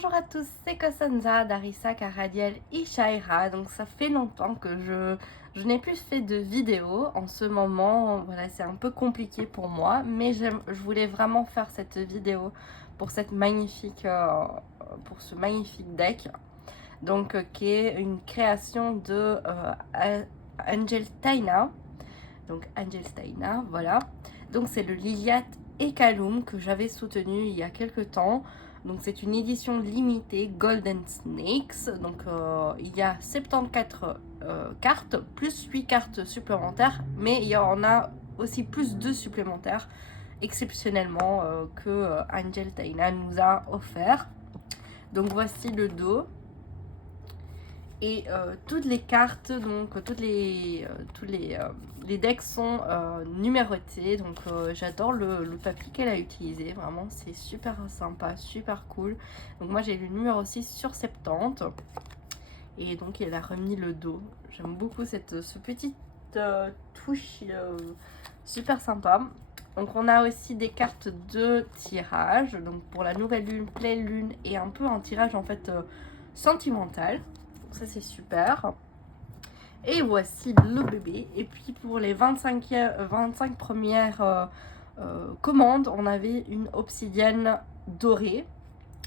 Bonjour à tous, c'est Kosanza d'Arisa Karadiel Ishaira. Donc ça fait longtemps que je n'ai plus fait de vidéo. En ce moment, voilà, c'est un peu compliqué pour moi, mais je voulais vraiment faire cette vidéo pour cette pour ce magnifique deck. Donc qui est une création de Angel Taina. Donc Angel Taina, voilà. Donc c'est le Liliat et Kaloum que j'avais soutenu il y a quelques temps. Donc c'est une édition limitée Golden Snakes. Donc il y a 74 cartes, plus 8 cartes supplémentaires. Mais il y en a aussi plus 2 supplémentaires, exceptionnellement, que Angel Taina nous a offert. Donc voici le dos. Et toutes les cartes, donc les decks sont numérotés. Donc j'adore le papier qu'elle a utilisé. Vraiment, c'est super sympa, super cool. Donc moi j'ai le numéro 6 sur 70. Et donc elle a remis le dos. J'aime beaucoup ce petit touche super sympa. Donc on a aussi des cartes de tirage. Donc pour la nouvelle lune, pleine lune et un peu un tirage en fait sentimental. Ça c'est super. Et voici le bébé. Et puis pour les 25 premières commandes, on avait une obsidienne dorée.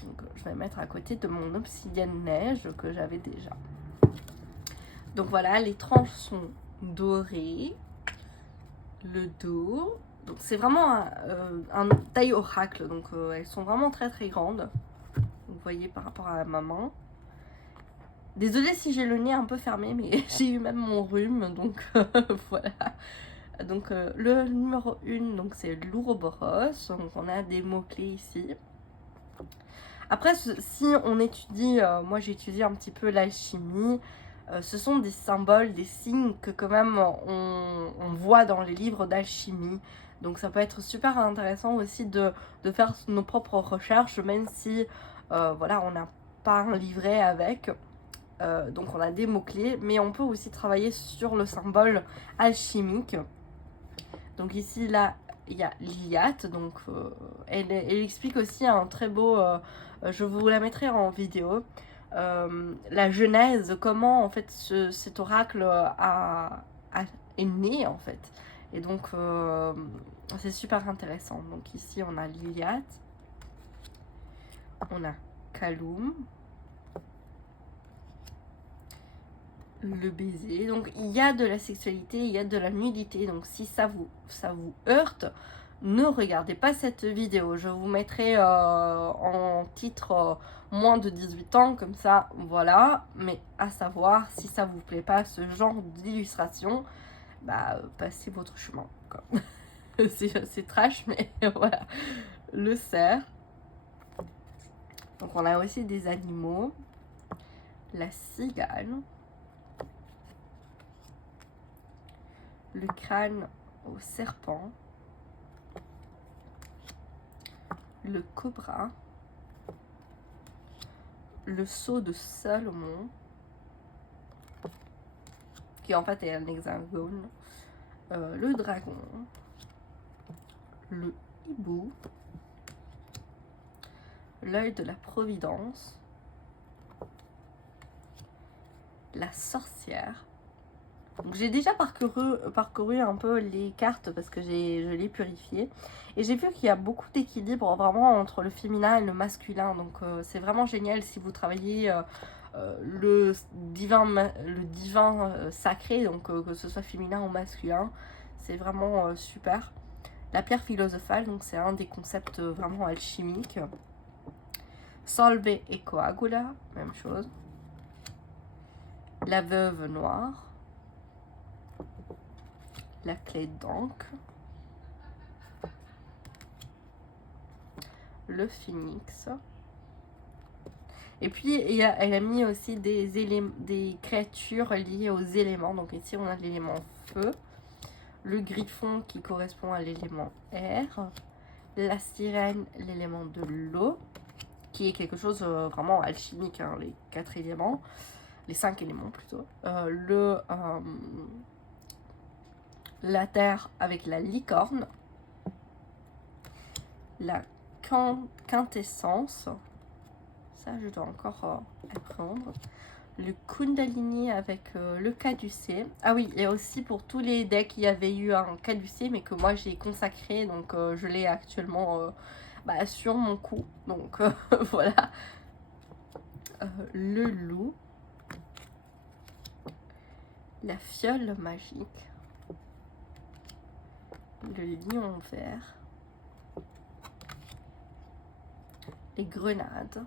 Donc je vais mettre à côté de mon obsidienne neige que j'avais déjà. Donc voilà, les tranches sont dorées. Le dos. Donc c'est vraiment un taille oracle. Donc elles sont vraiment très très grandes. Vous voyez par rapport à ma main. Désolée si j'ai le nez un peu fermé, mais j'ai eu même mon rhume, donc voilà. Donc le numéro 1, donc c'est l'Ouroboros. Donc on a des mots-clés ici. Après, si on étudie, moi j'ai étudié un petit peu l'alchimie, ce sont des symboles, des signes que quand même on voit dans les livres d'alchimie. Donc ça peut être super intéressant aussi de faire nos propres recherches, même si voilà, on n'a pas un livret avec. Donc on a des mots-clés, mais on peut aussi travailler sur le symbole alchimique. Donc ici, là, il y a Liliat. Donc elle explique aussi un très beau... je vous la mettrai en vidéo. La genèse, comment en fait cet oracle est né en fait. Et donc c'est super intéressant. Donc ici on a Liliat. On a Kaloum. Le baiser. Donc il y a de la sexualité, il y a de la nudité. Donc si ça vous heurte, ne regardez pas cette vidéo. Je vous mettrai en titre moins de 18 ans, comme ça, voilà. Mais à savoir, si ça vous plaît pas ce genre d'illustration, bah passez votre chemin. C'est trash, mais voilà. Le cerf. Donc on a aussi des animaux. La cigale. Le crâne au serpent, le cobra, le sceau de Salomon, qui en fait est un hexagone, le dragon, le hibou, l'œil de la providence, la sorcière. Donc j'ai déjà parcouru un peu les cartes parce que je l'ai purifié. Et j'ai vu qu'il y a beaucoup d'équilibre vraiment entre le féminin et le masculin. Donc c'est vraiment génial si vous travaillez le divin sacré, donc que ce soit féminin ou masculin. C'est vraiment super. La pierre philosophale, donc c'est un des concepts vraiment alchimiques. Solve et coagula, même chose. La veuve noire. La clé d'encre, le phénix. Et puis elle a mis aussi des créatures liées aux éléments. Donc ici on a l'élément feu, le griffon qui correspond à l'élément air, la sirène, l'élément de l'eau, qui est quelque chose vraiment alchimique, hein, les 4 éléments, les 5 éléments plutôt. La terre avec la licorne, la quintessence, Ça, je dois encore apprendre. Le Kundalini avec le caducé. Ah oui, et aussi pour tous les decks, il y avait eu un caducé, mais que moi j'ai consacré, donc je l'ai actuellement sur mon cou. Donc voilà. Le loup. La fiole magique. Le lion vert. Les grenades.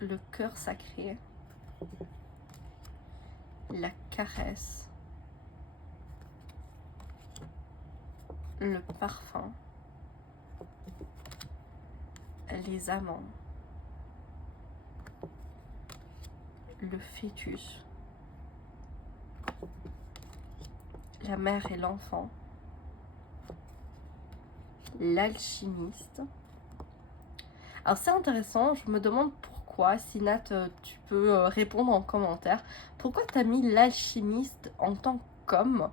Le cœur sacré. La caresse. Le parfum. Les amants. Le fœtus. La mère et l'enfant. L'alchimiste. Alors c'est intéressant, je me demande pourquoi, si Nat, tu peux répondre en commentaire. Pourquoi tu as mis l'alchimiste en tant qu'homme?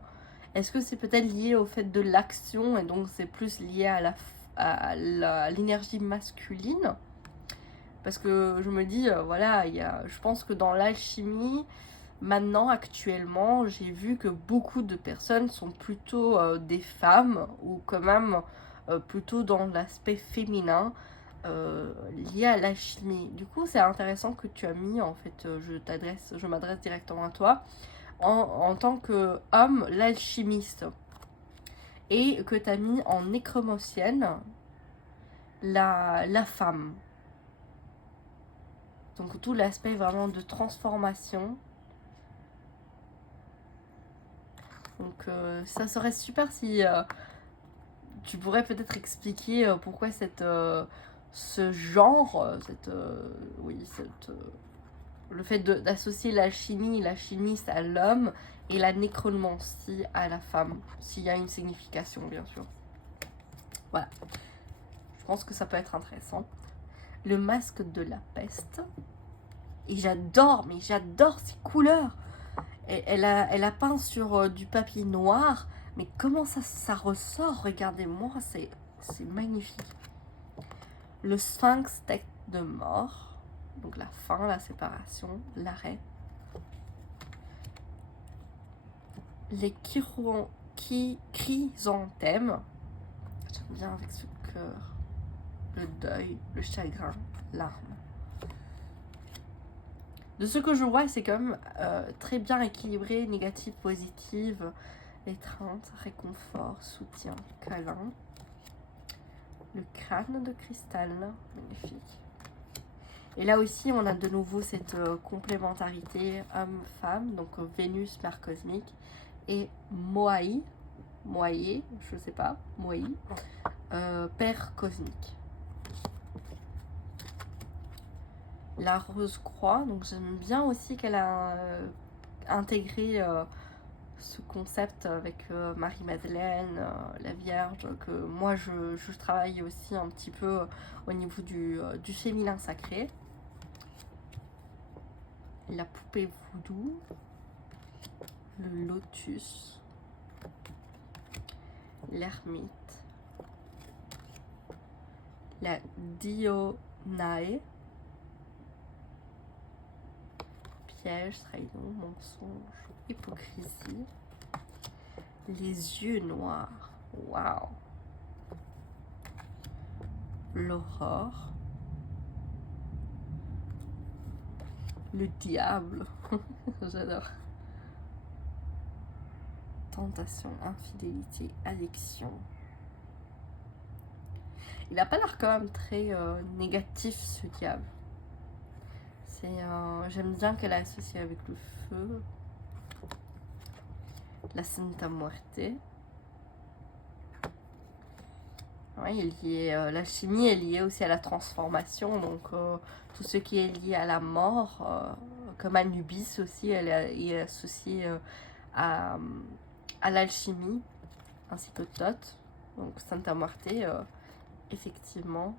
Est-ce que c'est peut-être lié au fait de l'action et donc c'est plus lié à l'énergie masculine? Parce que je me dis, voilà, je pense que dans l'alchimie, maintenant, actuellement, j'ai vu que beaucoup de personnes sont plutôt des femmes ou quand même plutôt dans l'aspect féminin lié à l'alchimie. Du coup, c'est intéressant que tu as mis, en fait, je m'adresse directement à toi, en tant qu'homme, l'alchimiste. Et que tu as mis en nécromancienne la femme. Donc tout l'aspect vraiment de transformation. Donc ça serait super si tu pourrais peut-être expliquer pourquoi ce genre, le fait d'associer l'alchimie, l'alchimiste à l'homme et la nécromancie à la femme, s'il y a une signification bien sûr. Voilà, je pense que ça peut être intéressant. Le masque de la peste. Et j'adore ces couleurs. Et elle a peint sur du papier noir. Mais comment ça ressort? Regardez-moi, c'est magnifique. Le sphinx tête de mort. Donc la fin, la séparation, l'arrêt. Les chrysanthèmes. J'aime bien avec ce cœur. Le deuil, le chagrin, l'arme. De ce que je vois, c'est quand même très bien équilibré, négatif, positive, étreinte, réconfort, soutien, câlin. Le crâne de cristal, magnifique. Et là aussi, on a de nouveau cette complémentarité homme-femme, donc Vénus, mère cosmique, et Moai, je sais pas, Moai, père cosmique. La rose croix, donc j'aime bien aussi qu'elle a intégré ce concept avec Marie-Madeleine, la Vierge, que moi je travaille aussi un petit peu au niveau du féminin sacré. La poupée voodoo, le lotus, l'ermite, la Dionae, piège, trahison, mensonge, hypocrisie, les yeux noirs, waouh, l'aurore, le diable, j'adore, tentation, infidélité, addiction. Il a pas l'air quand même très négatif ce diable. J'aime bien qu'elle est associée avec le feu. La Santa Muerte. Ouais, l'alchimie est liée aussi à la transformation, donc tout ce qui est lié à la mort, comme Anubis aussi, elle est associée à l'alchimie, ainsi que Thoth. Donc Santa Muerte, effectivement.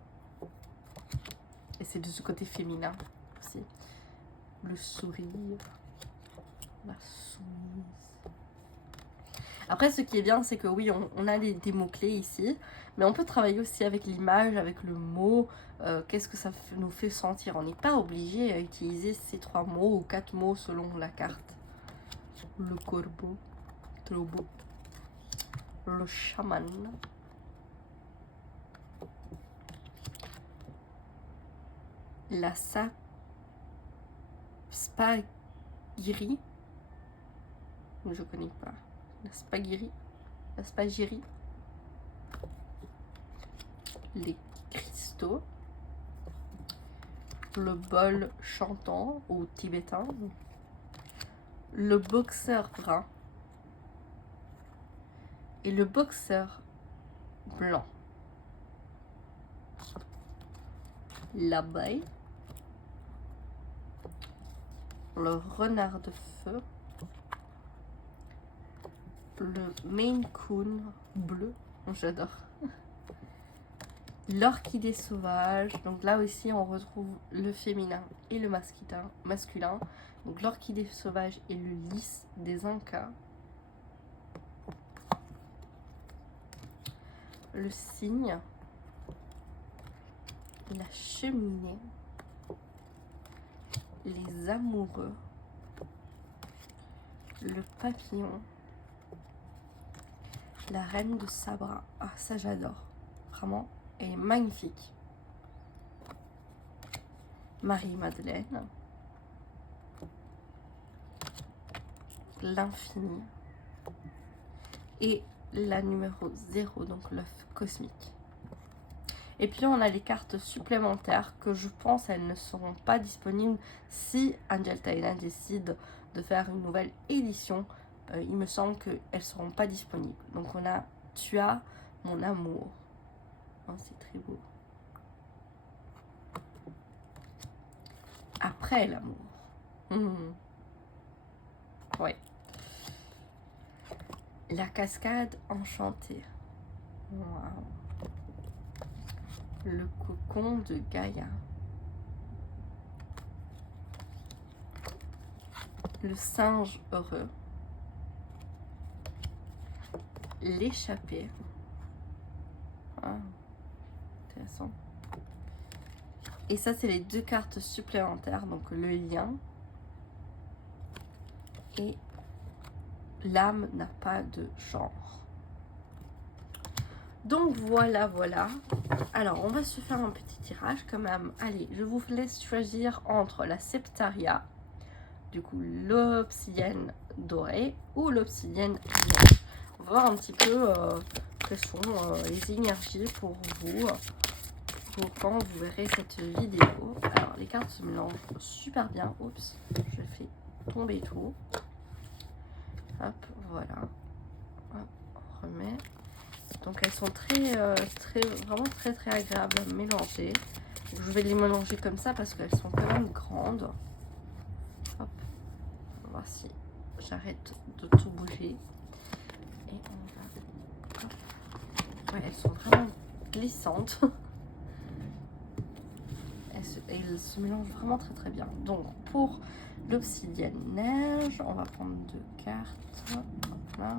Et c'est de ce côté féminin aussi. Le sourire, la soumise. Après, ce qui est bien, c'est que oui, on a des mots-clés ici, mais on peut travailler aussi avec l'image, avec le mot, qu'est-ce que ça nous fait sentir. On n'est pas obligé à utiliser ces 3 mots ou 4 mots selon la carte. Le corbeau, trop beau. Le chaman. La spagyrie. Je connais pas. La spagyrie. La spagyrie. Les cristaux. Le bol chantant ou tibétain. Le boxeur brun. Et le boxeur blanc. L'abeille. Le renard de feu. Le Maine Coon bleu. J'adore. L'orchidée sauvage. Donc là aussi, on retrouve le féminin et le masculin. Donc l'orchidée sauvage et le lys des Incas. Le cygne. La cheminée. Les amoureux. Le papillon. La reine de Sabra. Ah, ça j'adore. Vraiment, elle est magnifique. Marie-Madeleine. L'infini. Et la numéro 0, donc l'œuf cosmique. Et puis on a les cartes supplémentaires que je pense elles ne seront pas disponibles si Angel Thailand décide de faire une nouvelle édition. Il me semble qu'elles ne seront pas disponibles. Donc on a Tu as mon amour. Oh, c'est très beau. Après l'amour. Ouais. La cascade enchantée. Wow. Le cocon de Gaïa. Le singe heureux. L'échappée. Ah, intéressant. Et ça, c'est les 2 cartes supplémentaires. Donc, le lien. Et l'âme n'a pas de genre. Donc, voilà. Alors, on va se faire un petit tirage quand même. Allez, je vous laisse choisir entre la Septaria, du coup, l'obsidienne dorée ou l'obsidienne vierge. On va voir un petit peu quelles sont les énergies pour vous, pour quand vous verrez cette vidéo. Alors, les cartes se mélangent super bien. Oups, je fais tomber tout. Hop, voilà. Hop, on remet. Donc, elles sont vraiment très agréables à mélanger. Donc, je vais les mélanger comme ça parce qu'elles sont quand même grandes. Hop, on va voir si j'arrête de tout bouger. Et on va... Hop. Ouais, elles sont vraiment glissantes. Elles se mélangent vraiment très bien. Donc pour l'obsidienne neige, on va prendre 2 cartes. Hop là.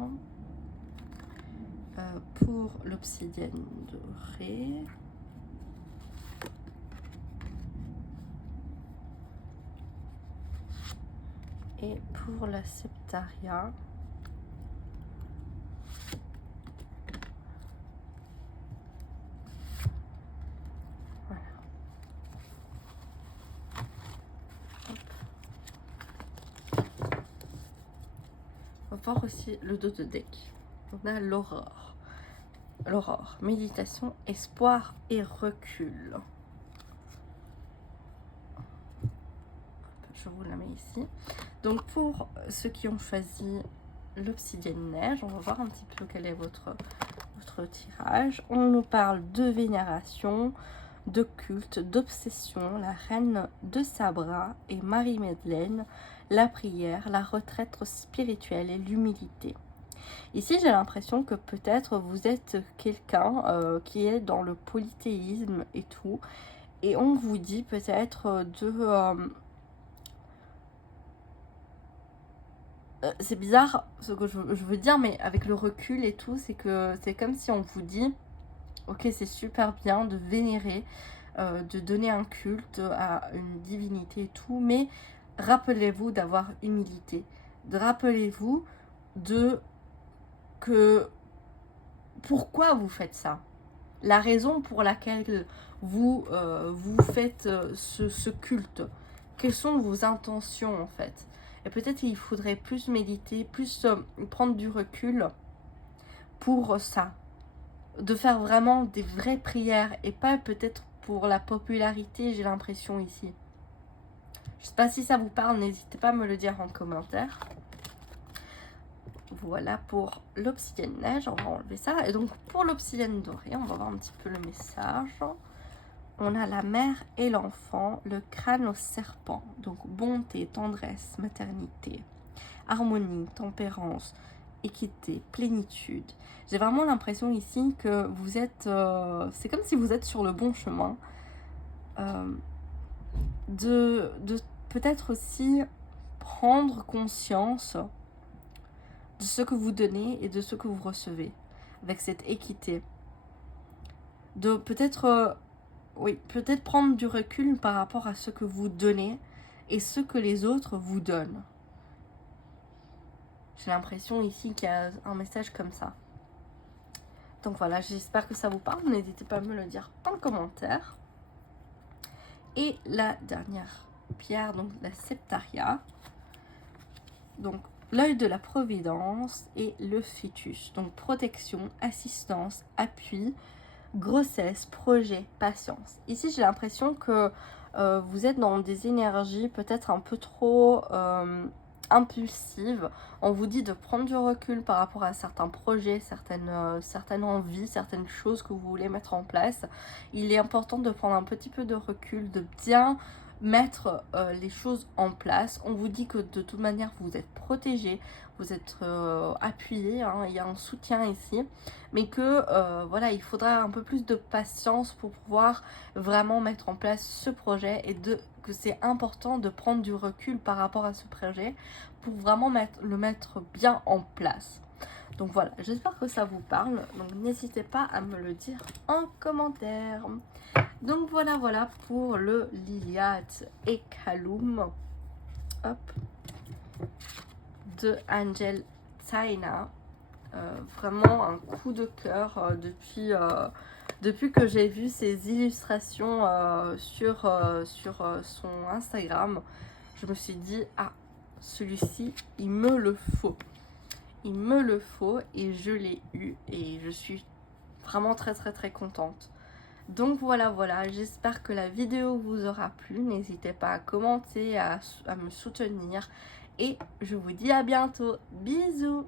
Pour l'obsidienne dorée, et pour la Septaria, voilà. On va voir aussi le dos de deck. On a l'aurore. L'aurore, méditation, espoir et recul. Je vous la mets ici. Donc pour ceux qui ont choisi l'obsidienne neige, on va voir un petit peu quel est votre tirage. On nous parle de vénération, de culte, d'obsession, la reine de Sabra et Marie-Madeleine, la prière, la retraite spirituelle et l'humilité. Ici, j'ai l'impression que peut-être vous êtes quelqu'un qui est dans le polythéisme et tout, et on vous dit peut-être c'est bizarre ce que je veux dire, mais avec le recul et tout, c'est que c'est comme si on vous dit, ok, c'est super bien de vénérer, de donner un culte à une divinité et tout, mais rappelez-vous d'avoir humilité. Rappelez-vous de que pourquoi vous faites ça. La raison pour laquelle vous faites ce culte. Quelles sont vos intentions en fait. Et peut-être qu'il faudrait plus méditer, plus prendre du recul pour ça. De faire vraiment des vraies prières et pas peut-être pour la popularité, j'ai l'impression ici. Je sais pas si ça vous parle, n'hésitez pas à me le dire en commentaire. Voilà pour l'obsidienne neige, on va enlever ça. Et donc pour l'obsidienne dorée, on va voir un petit peu le message. On a la mère et l'enfant, le crâne au serpent. Donc bonté, tendresse, maternité, harmonie, tempérance, équité, plénitude. J'ai vraiment l'impression ici que vous êtes... c'est comme si vous êtes sur le bon chemin. De peut-être aussi prendre conscience de ce que vous donnez et de ce que vous recevez. Avec cette équité. De peut-être... oui, peut-être prendre du recul par rapport à ce que vous donnez et ce que les autres vous donnent. J'ai l'impression ici qu'il y a un message comme ça. Donc voilà, j'espère que ça vous parle. N'hésitez pas à me le dire en commentaire. Et la dernière pierre, donc la septaria. Donc l'œil de la providence et le fœtus. Donc protection, assistance, appui, grossesse, projet, patience. Ici, j'ai l'impression que vous êtes dans des énergies peut-être un peu trop impulsives. On vous dit de prendre du recul par rapport à certains projets, certaines envies, certaines choses que vous voulez mettre en place. Il est important de prendre un petit peu de recul, de bien mettre les choses en place. On vous dit que de toute manière, vous êtes protégé, vous êtes appuyé, hein, il y a un soutien ici, mais que voilà, il faudra un peu plus de patience pour pouvoir vraiment mettre en place ce projet et que c'est important de prendre du recul par rapport à ce projet pour vraiment le mettre bien en place. Donc voilà, j'espère que ça vous parle. Donc n'hésitez pas à me le dire en commentaire. Donc voilà pour le Liliat Ekhalum. Hop. De Angel Taina. Vraiment un coup de cœur depuis que j'ai vu ces illustrations sur son Instagram. Je me suis dit, ah, celui-ci, il me le faut. Il me le faut et je l'ai eu et je suis vraiment très contente. Donc voilà, j'espère que la vidéo vous aura plu. N'hésitez pas à commenter, à me soutenir. Et je vous dis à bientôt. Bisous!